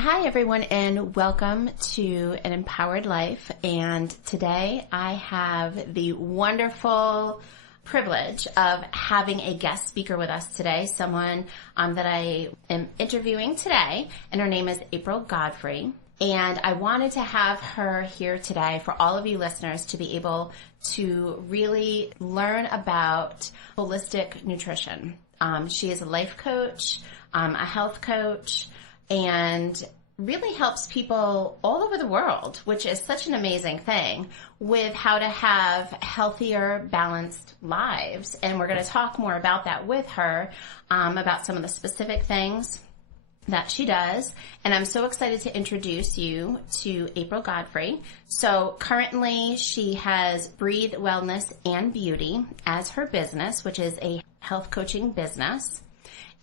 Hi everyone, and welcome to An Empowered Life. And today I have the wonderful privilege of having a guest speaker with us today, someone that I am interviewing today, and her name is April Godfrey. And I wanted to have her here today for all of you listeners to be able to really learn about holistic nutrition. She is a life coach, a health coach, and really helps people all over the world, which is such an amazing thing, with how to have healthier, balanced lives. And we're going to talk more about that with her, about some of the specific things that she does. And I'm so excited to introduce you to April Godfrey. So currently she has Breathe Wellness and Beauty as her business, which is a health coaching business.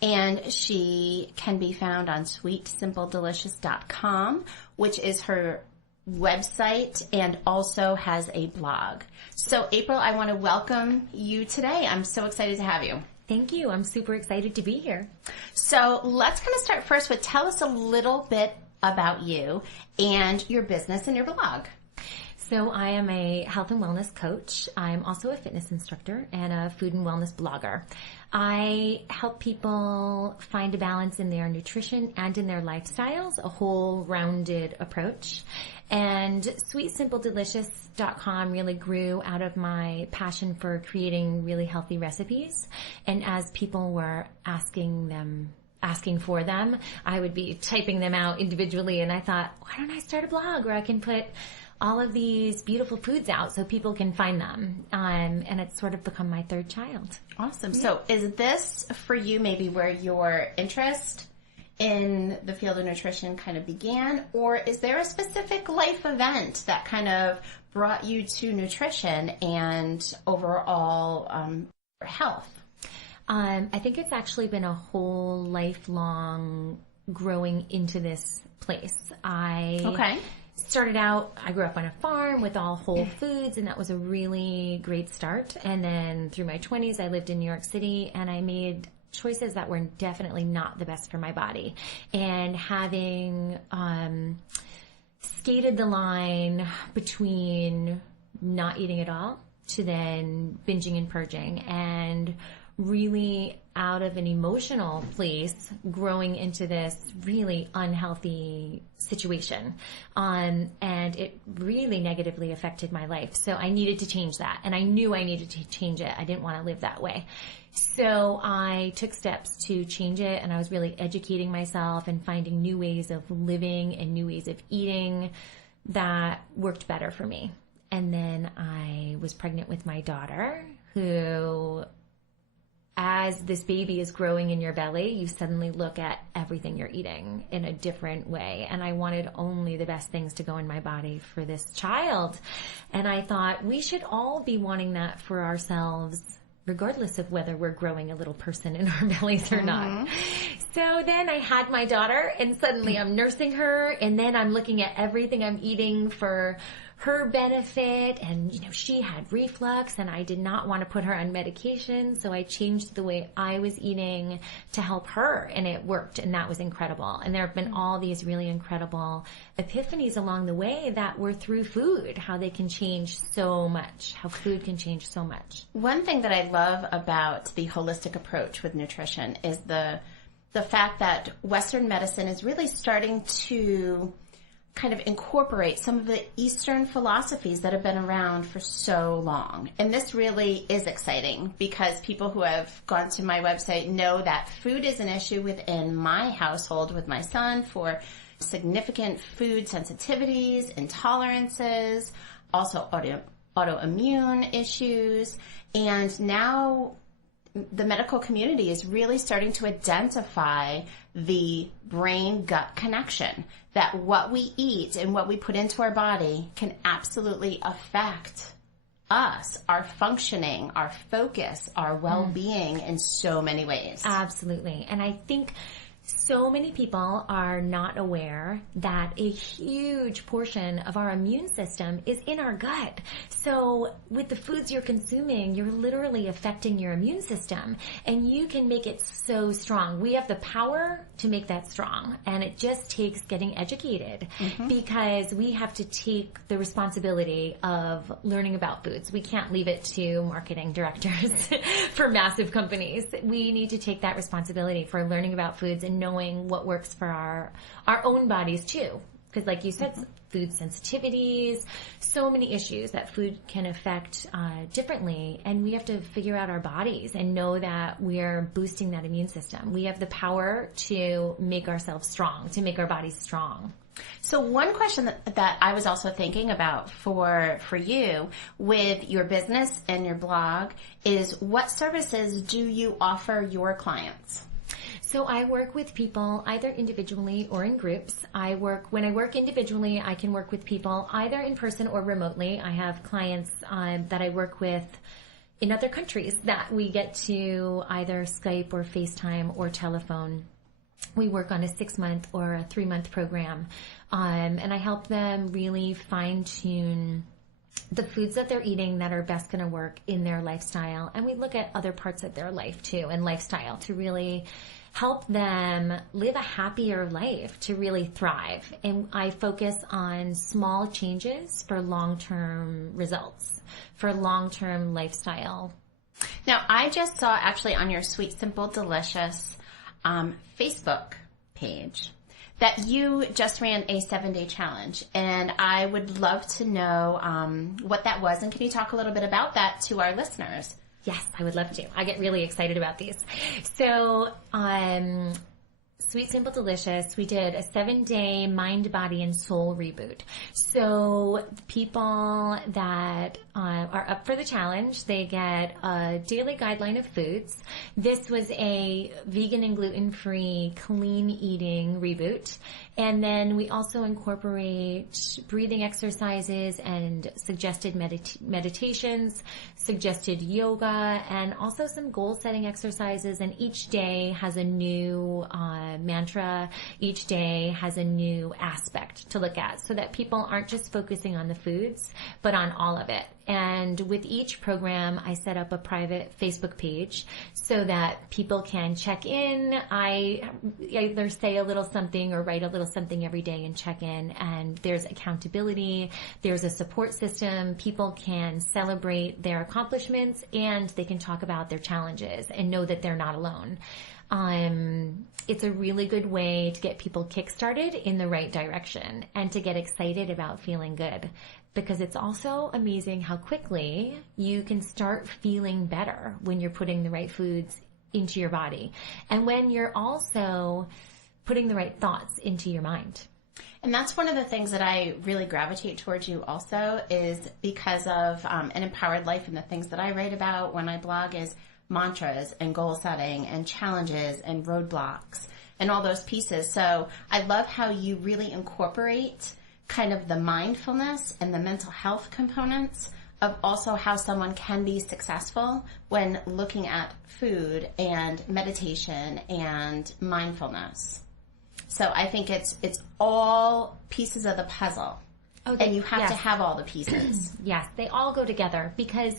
And she can be found on sweetsimpledelicious.com, which is her website, and also has a blog. So April, I want to welcome you today. I'm so excited to have you. Thank you. I'm super excited to be here. So let's kind of start first with tell us a little bit about you and your business and your blog. So I am a health and wellness coach. I'm also a fitness instructor and a food and wellness blogger. I help people find a balance in their nutrition and in their lifestyles, a whole rounded approach. And sweetsimpledelicious.com really grew out of my passion for creating really healthy recipes. And as people were asking for them, I would be typing them out individually. And I thought, why don't I start a blog where I can put all of these beautiful foods out so people can find them. And it's sort of become my third child. Awesome. Yeah. So is this for you maybe where your interest in the field of nutrition kind of began, or is there a specific life event that kind of brought you to nutrition and overall health? I think it's actually been a whole lifelong growing into this place. Started out, I grew up on a farm with all whole foods, and that was a really great start. And then through my 20s, I lived in New York City, and I made choices that were definitely not the best for my body. And having skated the line between not eating at all to then binging and purging, and really out of an emotional place growing into this really unhealthy situation. And it really negatively affected my life. So I needed to change that. And I knew I needed to change it. I didn't want to live that way. So I took steps to change it, and I was really educating myself and finding new ways of living and new ways of eating that worked better for me. And then I was pregnant with my daughter, who, as this baby is growing in your belly, you suddenly look at everything you're eating in a different way. And I wanted only the best things to go in my body for this child. And I thought we should all be wanting that for ourselves, regardless of whether we're growing a little person in our bellies or not. So then I had my daughter, and suddenly I'm nursing her, and then I'm looking at everything I'm eating for her benefit. And, she had reflux, and I did not want to put her on medication. So I changed the way I was eating to help her, and it worked. And that was incredible. And there have been all these really incredible epiphanies along the way that were through food, how they can change so much, how food can change so much. One thing that I love about the holistic approach with nutrition is the fact that Western medicine is really starting to kind of incorporate some of the Eastern philosophies that have been around for so long. And this really is exciting because people who have gone to my website know that food is an issue within my household with my son for significant food sensitivities, intolerances, also autoimmune issues. And now the medical community is really starting to identify the brain-gut connection, that what we eat and what we put into our body can absolutely affect us, our functioning, our focus, our well-being in so many ways. Absolutely. And I think So many people are not aware that a huge portion of our immune system is in our gut. So with the foods you're consuming, you're literally affecting your immune system, and you can make it so strong. We have the power to make that strong, and it just takes getting educated because we have to take the responsibility of learning about foods. We can't leave it to marketing directors for massive companies. We need to take that responsibility for learning about foods and knowing what works for our own bodies too. Because like you said, food sensitivities, so many issues that food can affect differently. And we have to figure out our bodies and know that we're boosting that immune system. We have the power to make ourselves strong, to make our bodies strong. So one question that I was also thinking about for you with your business and your blog is, what services do you offer your clients? So I work with people either individually or in groups. When I work individually, I can work with people either in person or remotely. I have clients that I work with in other countries that we get to either Skype or FaceTime or telephone. We work on a 6-month or a 3-month program, and I help them really fine-tune the foods that they're eating that are best going to work in their lifestyle. And we look at other parts of their life too and lifestyle to really help them live a happier life, to really thrive. And I focus on small changes for long-term results, for long-term lifestyle. Now, I just saw actually on your Sweet, Simple, Delicious Facebook page that you just ran a 7-day challenge, and I would love to know what that was. And can you talk a little bit about that to our listeners? Yes, I would love to. I get really excited about these. So, Sweet, Simple, Delicious, we did a 7-day mind, body, and soul reboot. So people that are up for the challenge, they get a daily guideline of foods. This was a vegan and gluten-free, clean eating reboot. And then we also incorporate breathing exercises and suggested meditations, suggested yoga, and also some goal-setting exercises. And each day has a new mantra. Each day has a new aspect to look at so that people aren't just focusing on the foods, but on all of it. And with each program, I set up a private Facebook page so that people can check in. I either say a little something or write a little something every day and check in. And there's accountability. There's a support system. People can celebrate their accomplishments and they can talk about their challenges and know that they're not alone. It's a really good way to get people kickstarted in the right direction and to get excited about feeling good. Because it's also amazing how quickly you can start feeling better when you're putting the right foods into your body. And when you're also putting the right thoughts into your mind. And that's one of the things that I really gravitate towards you also, is because of an empowered life, and the things that I write about when I blog is mantras and goal setting and challenges and roadblocks and all those pieces. So I love how you really incorporate kind of the mindfulness and the mental health components of also how someone can be successful when looking at food and meditation and mindfulness. So I think it's all pieces of the puzzle. And you have to have all the pieces. Yes, they all go together, because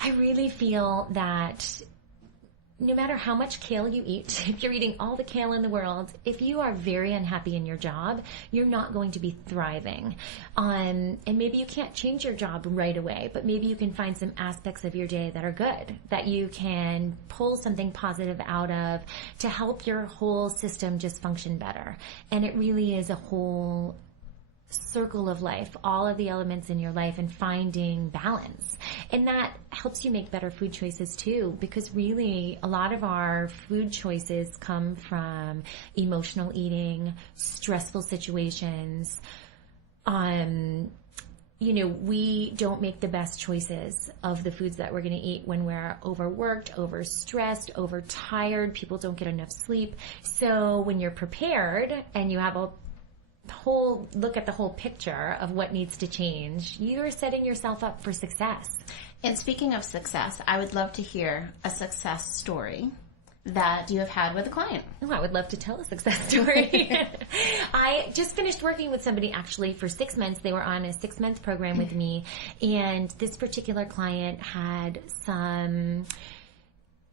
I really feel that no matter how much kale you eat, if you're eating all the kale in the world, if you are very unhappy in your job, you're not going to be thriving. And maybe you can't change your job right away, but maybe you can find some aspects of your day that are good, that you can pull something positive out of to help your whole system just function better. And it really is a whole circle of life, all of the elements in your life, and finding balance. And that helps you make better food choices too, because really a lot of our food choices come from emotional eating, stressful situations. We don't make the best choices of the foods that we're going to eat when we're overworked, overstressed, overtired. People don't get enough sleep. So when you're prepared and you have a whole look at the whole picture of what needs to change, you're setting yourself up for success. And speaking of success, I would love to hear a success story that you have had with a client? Oh, I would love to tell a success story. I just finished working with somebody actually for 6 months. They were on a 6-month program with me, and this particular client had some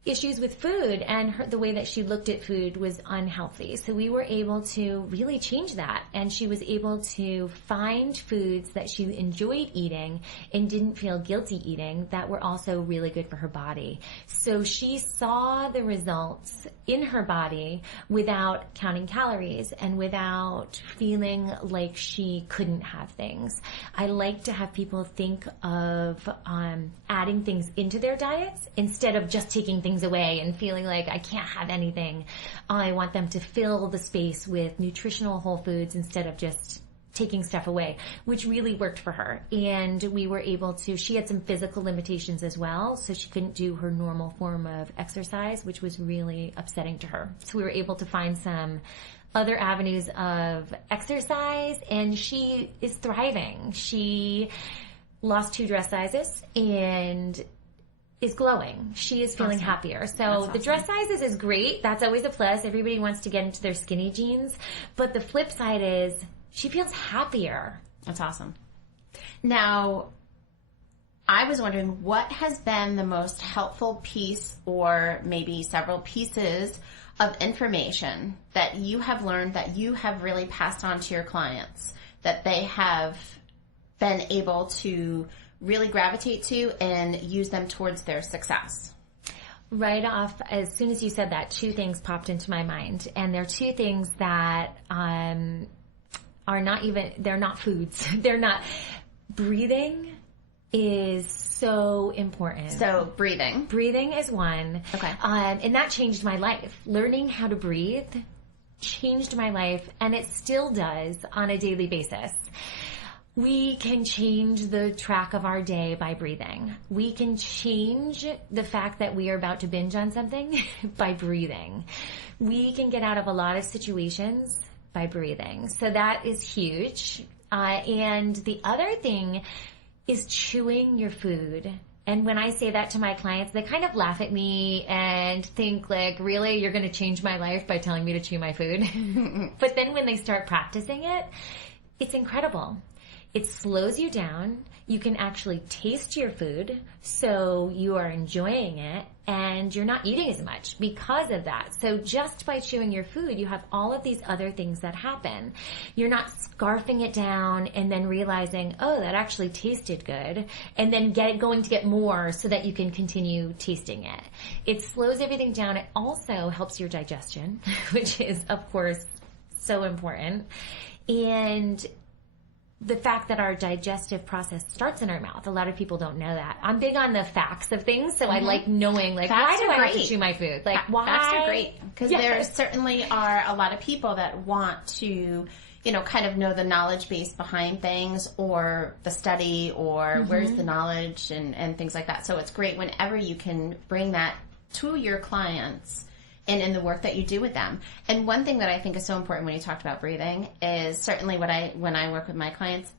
issues with food, and the way that she looked at food was unhealthy. So we were able to really change that, and she was able to find foods that she enjoyed eating and didn't feel guilty eating that were also really good for her body. So she saw the results in her body without counting calories and without feeling like she couldn't have things. I like to have people think of adding things into their diets instead of just taking things away and feeling like I can't have anything. I want them to fill the space with nutritional whole foods instead of just taking stuff away, which really worked for her. And we were able to, she had some physical limitations as well, so she couldn't do her normal form of exercise, which was really upsetting to her. So we were able to find some other avenues of exercise, and she is thriving. She lost 2 dress sizes and is glowing. She is feeling happier. So the dress sizes is great. That's always a plus. Everybody wants to get into their skinny jeans. But the flip side is she feels happier. That's awesome. Now, I was wondering, what has been the most helpful piece, or maybe several pieces of information that you have learned that you have really passed on to your clients, that they have been able to really gravitate to and use them towards their success? Right off, as soon as you said that, 2 things popped into my mind. And they're 2 things that are not even, they're not foods. They're not. Breathing is so important. So breathing. Breathing is one. Okay. And that changed my life. Learning how to breathe changed my life, and it still does on a daily basis. We can change the track of our day by breathing. We can change the fact that we are about to binge on something by breathing. We can get out of a lot of situations by breathing. So that is huge. And the other thing is chewing your food. And when I say that to my clients, they kind of laugh at me and think like, really, you're going to change my life by telling me to chew my food? But then when they start practicing it, it's incredible. It slows you down. You can actually taste your food, so you are enjoying it, and you're not eating as much because of that. So just by chewing your food, you have all of these other things that happen. You're not scarfing it down and then realizing, oh, that actually tasted good, and then going to get more so that you can continue tasting it. It slows everything down. It also helps your digestion, which is, of course, so important. And the fact that our digestive process starts in our mouth. A lot of people don't know that. I'm big on the facts of things, so I like knowing, like, Facts why do are I have to great. chew my food? Like, why? Facts are great. Because Yes. there certainly are a lot of people that want to, you know, kind of know the knowledge base behind things, or the study, or where's the knowledge, and things like that. So it's great whenever you can bring that to your clients and in the work that you do with them. And one thing that I think is so important when you talked about breathing is certainly when I work with my clients,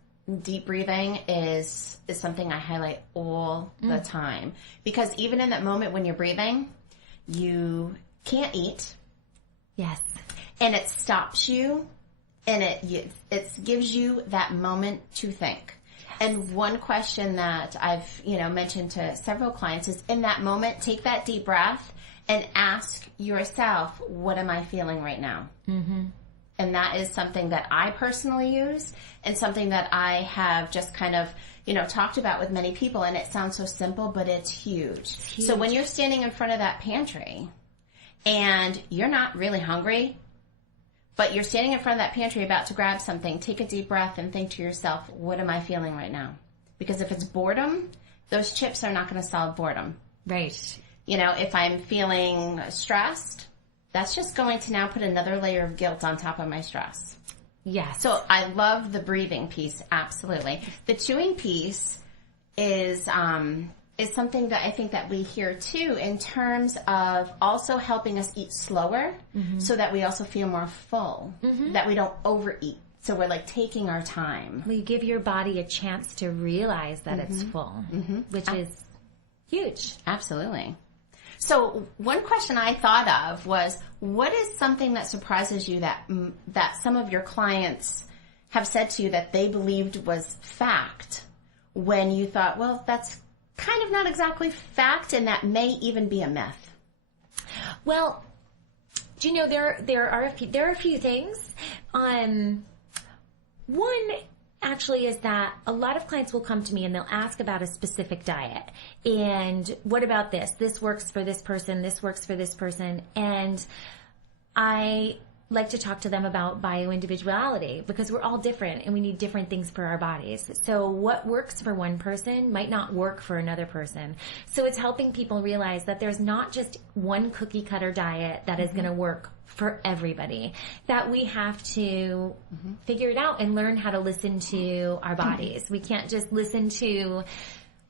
deep breathing is something I highlight all the time. Because even in that moment when you're breathing, you can't eat. Yes. And it stops you, and it gives you that moment to think. And one question that I've, mentioned to several clients is, in that moment, take that deep breath and ask yourself, what am I feeling right now? Mm-hmm. And that is something that I personally use, and something that I have just kind of, talked about with many people. And it sounds so simple, but it's huge. So when you're standing in front of that pantry and you're not really hungry, but you're standing in front of that pantry about to grab something, take a deep breath and think to yourself, what am I feeling right now? Because if it's boredom, those chips are not going to solve boredom. Right. If I'm feeling stressed, that's just going to now put another layer of guilt on top of my stress. Yes. So I love the breathing piece, absolutely. The chewing piece is something that I think that we hear too, in terms of also helping us eat slower, so that we also feel more full, that we don't overeat. So we're like taking our time. Well, you give your body a chance to realize that it's full, which is huge. Absolutely. So one question I thought of was, what is something that surprises you that some of your clients have said to you that they believed was fact when you thought, well, that's kind of not exactly fact and that may even be a myth? Well, do you know, there are a few things. One actually is that a lot of clients will come to me and they'll ask about a specific diet. And what about this? This works for this person. This works for this person. And I like to talk to them about bio-individuality because we're all different and we need different things for our bodies. So what works for one person might not work for another person. So it's helping people realize that there's not just one cookie cutter diet that is going to work for everybody, that we have to figure it out and learn how to listen to our bodies. We can't just listen to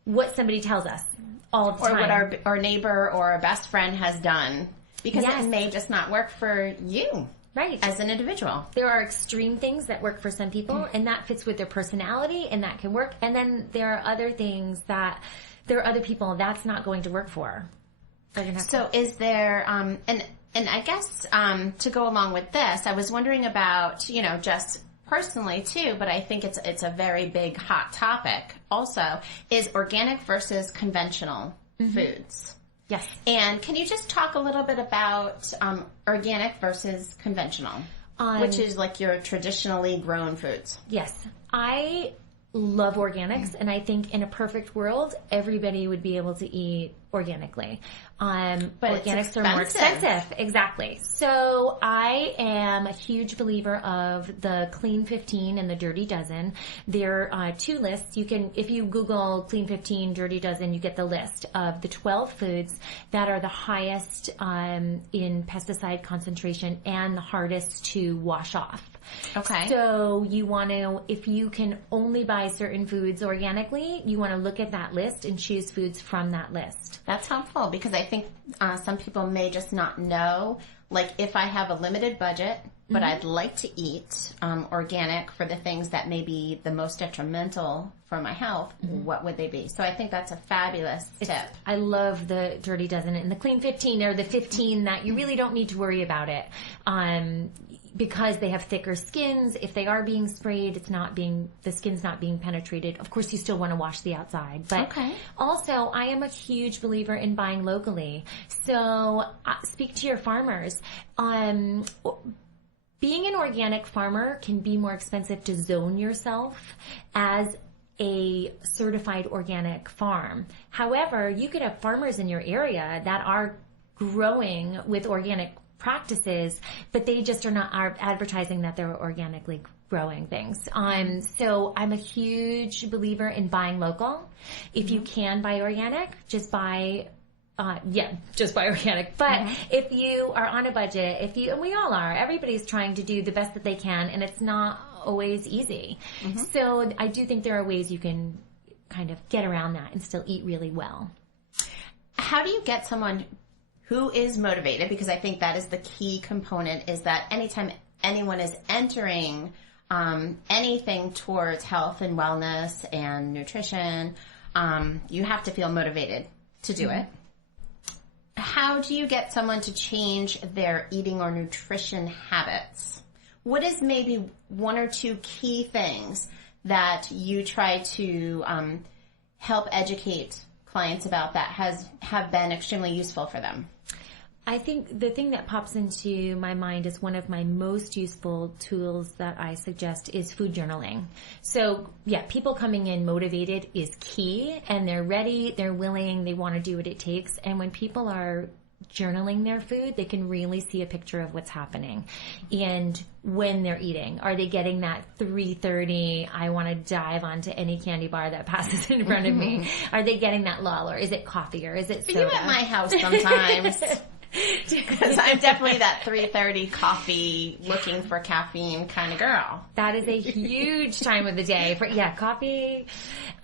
what somebody tells us all the time. Or what our neighbor or our best friend has done, because it may just not work for you. Right. As an individual. There are extreme things that work for some people, and that fits with their personality, and that can work. And then there are other things that there are other people that's not going to work for. So is there, and I guess to go along with this, I was wondering about, just personally too, but I think it's a very big hot topic also, is organic versus conventional foods. Yes. And can you just talk a little bit about organic versus conventional, which is like your traditionally grown foods? Yes. I love organics, and I think in a perfect world, everybody would be able to eat organically. But organics are more expensive. Exactly. So I am a huge believer of the Clean 15 and the Dirty Dozen. There are two lists. You can, if you Google Clean 15, Dirty Dozen, you get the list of the 12 foods that are the highest in pesticide concentration and the hardest to wash off. Okay. So you want to, if you can only buy certain foods organically, you want to look at that list and choose foods from that list. That's helpful because I think some people may just not know, like if I have a limited budget, but I'd like to eat organic for the things that may be the most detrimental for my health, what would they be? So I think that's a fabulous tip. I love the Dirty Dozen, and the Clean 15 are the 15 that you really don't need to worry about it. Because they have thicker skins, if they are being sprayed, the skin's not being penetrated. Of course, you still want to wash the outside. But also, I am a huge believer in buying locally. So speak to your farmers. Being an organic farmer can be more expensive to zone yourself as a certified organic farm. However, you could have farmers in your area that are growing with organic practices, but they just are not advertising that they're organically growing things. So I'm a huge believer in buying local. If you can buy organic, just buy organic. But if you are on a budget, and we all are, everybody's trying to do the best that they can, and it's not always easy. So I do think there are ways you can kind of get around that and still eat really well. How do you get someone who is motivated? Because I think that is the key component, is that anytime anyone is entering anything towards health and wellness and nutrition, you have to feel motivated to do it. How do you get someone to change their eating or nutrition habits? What is maybe one or two key things that you try to help educate clients about that have been extremely useful for them? I think the thing that pops into my mind is one of my most useful tools that I suggest is food journaling. So yeah, people coming in motivated is key, and they're ready, they're willing, they want to do what it takes. And when people are journaling their food, they can really see a picture of what's happening. And when they're eating, are they getting that 3:30, I want to dive onto any candy bar that passes in front of me? Are they getting that lull, or is it coffee, or is it soda? Are you at my house sometimes? Because I'm definitely that 3:30 coffee looking for caffeine kind of girl. That is a huge time of the day for, coffee.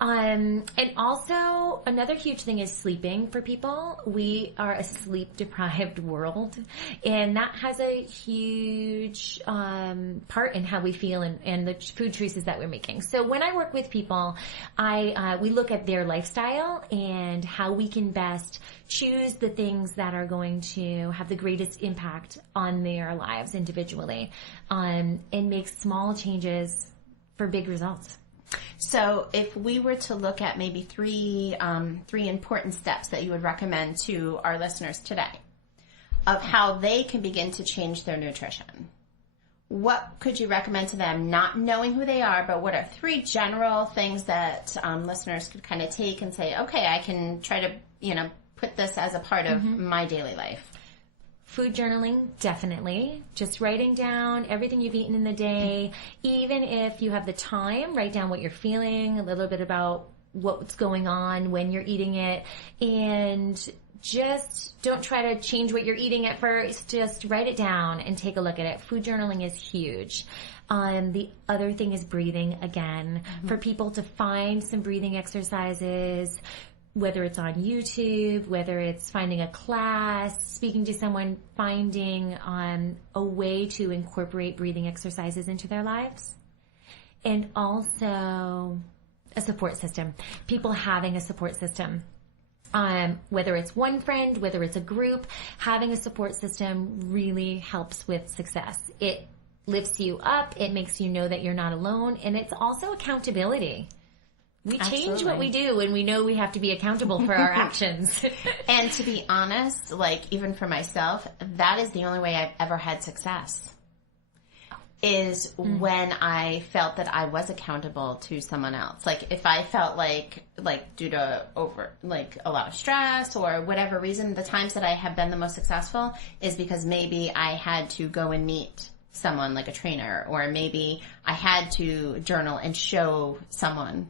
And also another huge thing is sleeping for people. We are a sleep deprived world, and that has a huge part in how we feel and the food choices that we're making. So when I work with people, we look at their lifestyle and how we can best choose the things that are going to have the greatest impact on their lives individually, and make small changes for big results. So if we were to look at maybe three important steps that you would recommend to our listeners today of how they can begin to change their nutrition, what could you recommend to them, not knowing who they are, but what are 3 general things that listeners could kind of take and say, okay, I can try to, put this as a part of my daily life? Food journaling, definitely. Just writing down everything you've eaten in the day. Even if you have the time, write down what you're feeling, a little bit about what's going on when you're eating it. And just don't try to change what you're eating at first. Just write it down and take a look at it. Food journaling is huge. The other thing is breathing again. For people to find some breathing exercises, whether it's on YouTube, whether it's finding a class, speaking to someone, finding a way to incorporate breathing exercises into their lives. And also a support system. People having a support system. Whether it's one friend, whether it's a group, having a support system really helps with success. It lifts you up. It makes you know that you're not alone. And it's also accountability. We change what we do when we know we have to be accountable for our actions. And to be honest, like even for myself, that is the only way I've ever had success. Is when I felt that I was accountable to someone else. Like if I felt like due to a lot of stress or whatever reason, the times that I have been the most successful is because maybe I had to go and meet someone like a trainer, or maybe I had to journal and show someone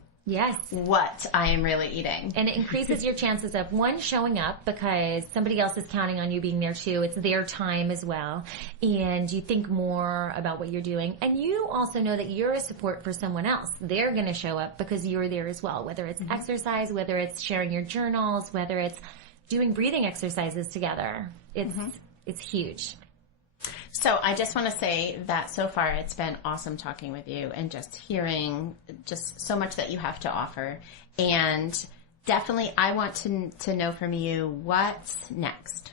what I am really eating. And it increases your chances of, one, showing up because somebody else is counting on you being there too. It's their time as well. And you think more about what you're doing. And you also know that you're a support for someone else. They're going to show up because you're there as well. Whether it's exercise, whether it's sharing your journals, whether it's doing breathing exercises together. It's huge. So I just want to say that so far it's been awesome talking with you and just hearing just so much that you have to offer. And definitely I want to know from you, what's next?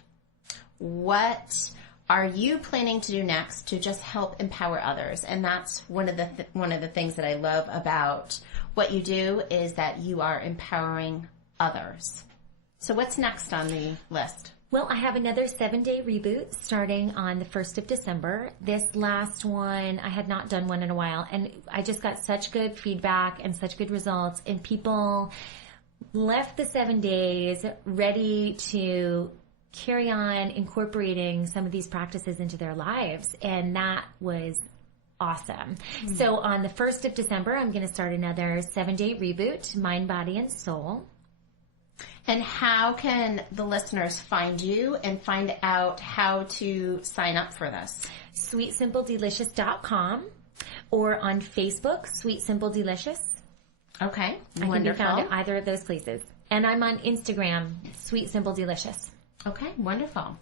What are you planning to do next to just help empower others? And that's one of the things that I love about what you do, is that you are empowering others. So what's next on the list? Well, I have another 7-day reboot starting on the 1st of December. This last one, I had not done one in a while, and I just got such good feedback and such good results, and people left the 7 days ready to carry on incorporating some of these practices into their lives, and that was awesome. So on the 1st of December, I'm going to start another 7-day reboot, Mind, Body, and Soul. And how can the listeners find you and find out how to sign up for this? SweetSimpleDelicious.com, or on Facebook, Sweet Simple Delicious. Okay, I can be found at either of those places. And I'm on Instagram, Sweet Simple Delicious. Okay, wonderful.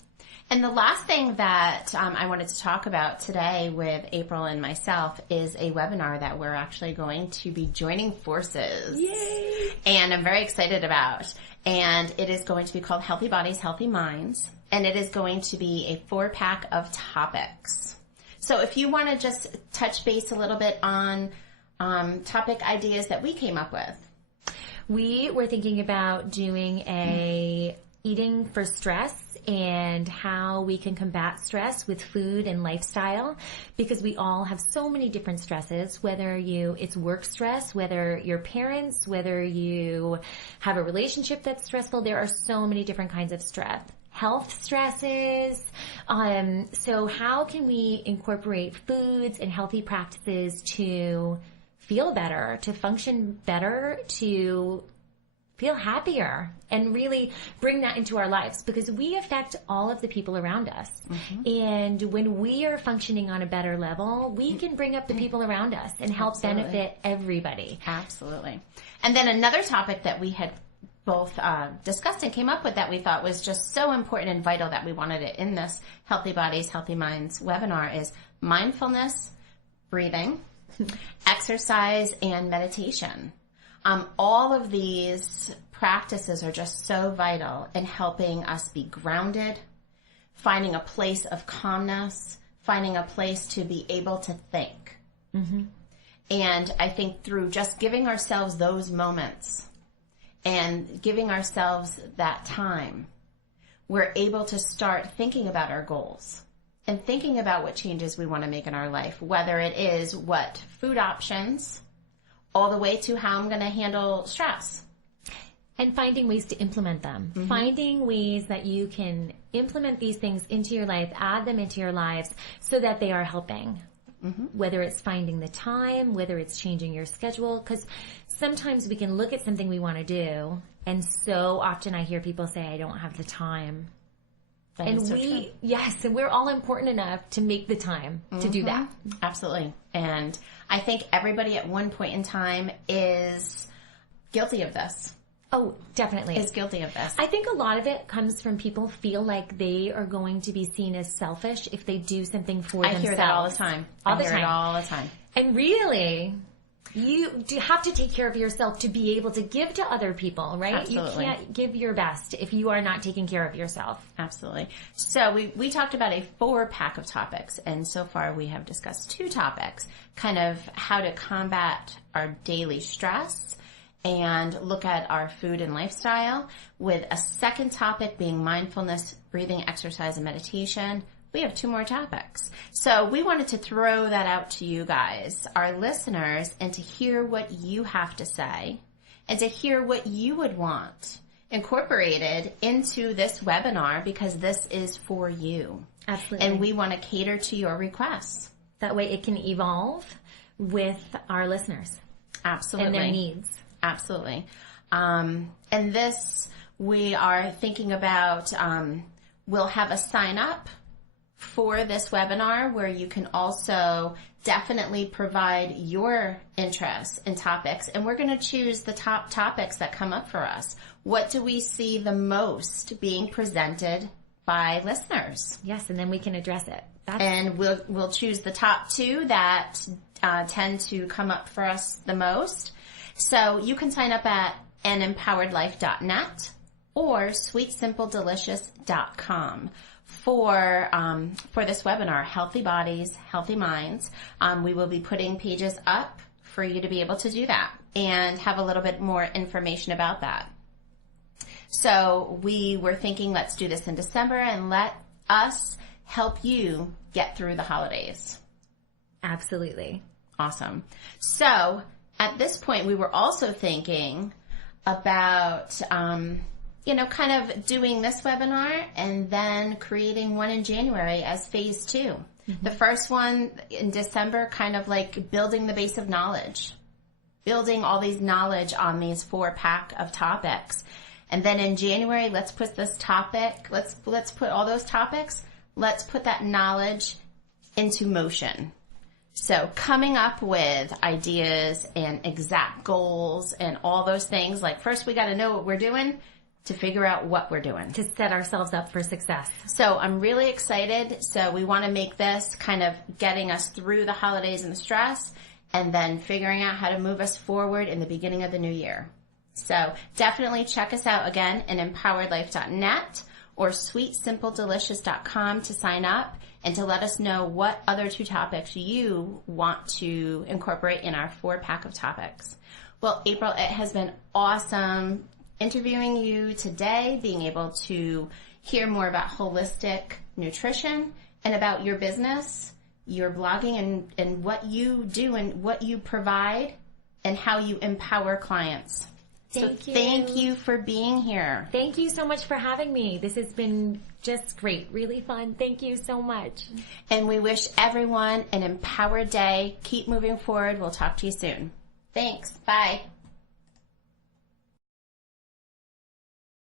And the last thing that I wanted to talk about today with April and myself is a webinar that we're actually going to be joining forces. Yay! And I'm very excited about. And it is going to be called Healthy Bodies, Healthy Minds. And it is going to be a 4-pack of topics. So if you want to just touch base a little bit on topic ideas that we came up with. We were thinking about doing a eating for stress and how we can combat stress with food and lifestyle, because we all have so many different stresses, whether it's work stress, whether you're parents, whether you have a relationship that's stressful. There are so many different kinds of stress. Health stresses. So how can we incorporate foods and healthy practices to feel better, to function better, to feel happier, and really bring that into our lives, because we affect all of the people around us. And when we are functioning on a better level, we can bring up the people around us and help benefit everybody. Absolutely. And then another topic that we had both discussed and came up with that we thought was just so important and vital that we wanted it in this Healthy Bodies, Healthy Minds webinar is mindfulness, breathing, exercise, and meditation. All of these practices are just so vital in helping us be grounded, finding a place of calmness, finding a place to be able to think. And I think through just giving ourselves those moments and giving ourselves that time, we're able to start thinking about our goals and thinking about what changes we want to make in our life, whether it is what food options, all the way to how I'm going to handle stress. And finding ways to implement them. Finding ways that you can implement these things into your life, add them into your lives so that they are helping. Whether it's finding the time, whether it's changing your schedule, because sometimes we can look at something we want to do, and so often I hear people say, I don't have the time. And and we're all important enough to make the time to do that. Absolutely. And I think everybody at one point in time is guilty of this. Oh, definitely. Is guilty of this. I think a lot of it comes from people feel like they are going to be seen as selfish if they do something for themselves. I hear that all the time. I hear it all the time. And really, you do have to take care of yourself to be able to give to other people, right? Absolutely. You can't give your best if you are not taking care of yourself. Absolutely. So we talked about a 4-pack of topics, and so far we have discussed 2 topics, kind of how to combat our daily stress and look at our food and lifestyle, with a second topic being mindfulness, breathing, exercise, and meditation. We have 2 more topics. So we wanted to throw that out to you guys, our listeners, and to hear what you have to say and to hear what you would want incorporated into this webinar, because this is for you. Absolutely. And we want to cater to your requests. That way it can evolve with our listeners. Absolutely. And their needs. Absolutely. And this, we are thinking about, we'll have a sign up for this webinar where you can also definitely provide your interests and topics. And we're going to choose the top topics that come up for us. What do we see the most being presented by listeners? Yes, and then we can address it. And we'll choose the top 2 that tend to come up for us the most. So you can sign up at anempoweredlife.net or sweetsimpledelicious.com for this webinar, Healthy Bodies, Healthy Minds. We will be putting pages up for you to be able to do that and have a little bit more information about that. So we were thinking, let's do this in December and let us help you get through the holidays. Absolutely. Awesome. So at this point, we were also thinking about, kind of doing this webinar and then creating one in January as phase 2. The first one in December, kind of like building the base of knowledge, building all these knowledge on these 4-pack of topics. And then in January, let's put this topic, let's put all those topics, let's put that knowledge into motion. So coming up with ideas and exact goals and all those things, like first we got to know what we're doing to figure out what we're doing. To set ourselves up for success. So I'm really excited. So we want to make this kind of getting us through the holidays and the stress, and then figuring out how to move us forward in the beginning of the new year. So definitely check us out again at empoweredlife.net or sweetsimpledelicious.com to sign up and to let us know what other 2 topics you want to incorporate in our 4-pack of topics. Well, April, it has been awesome interviewing you today, being able to hear more about holistic nutrition and about your business, your blogging, and what you do and what you provide and how you empower clients. Thank you for being here. Thank you so much for having me. This has been just great, really fun. Thank you so much. And we wish everyone an empowered day. Keep moving forward. We'll talk to you soon. Thanks. Bye.